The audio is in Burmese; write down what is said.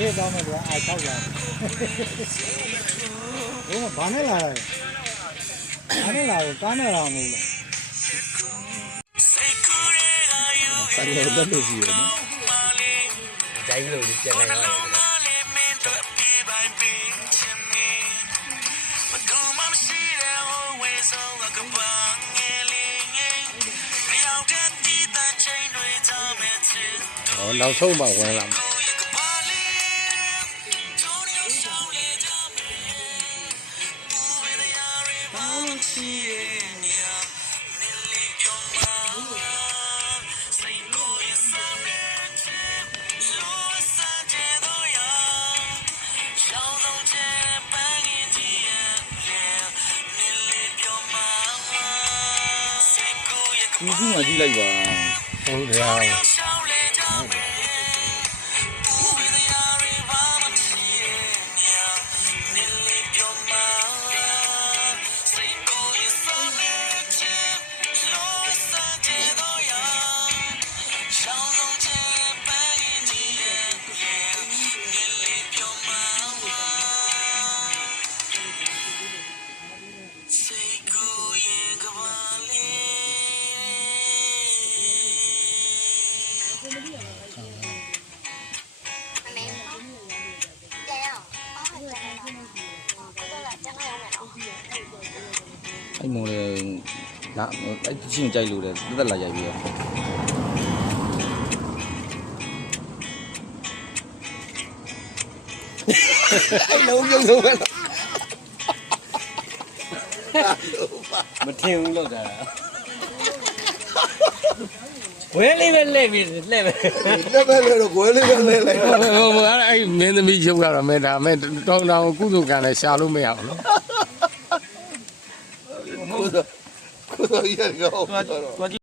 ဘေးတောင်းမယ်ကွာအား6လာဘယ်ဘာနဲ့လာလဲဘာနဲ့လာလဲကားနဲ့လာမလို့လားစာရတော့လို့ရှိရနော်ဂျိုင်းလို့ပြန်နိုင်တော့နောက်ဆုံးမှဝင်လာဒီကူမှကြည့်လိုက်ပါဟုတ်တယ်အဲ့မော်လေဒါအဲ့ချင်းကြိုက်လို့လေတက်လာရိုက်ပြီးတော့အဲ့လုံးပြုံးဆုံးပဲမထင်ဘူးလို့ဒါဝဲလေးပဲလဲပြီးလဲပဲလက်ပဲလဲတော့ဝဲလေးပဲလဲလိုက်ဟိုအဲ့မင်းသမီးရုပ်ကတော့မဲဒါမဲတောင်းတောင်းကုသိုလ်ကံလည်းရှာလို့မရဘူးနော်ကိုယ်ကြီးကတော့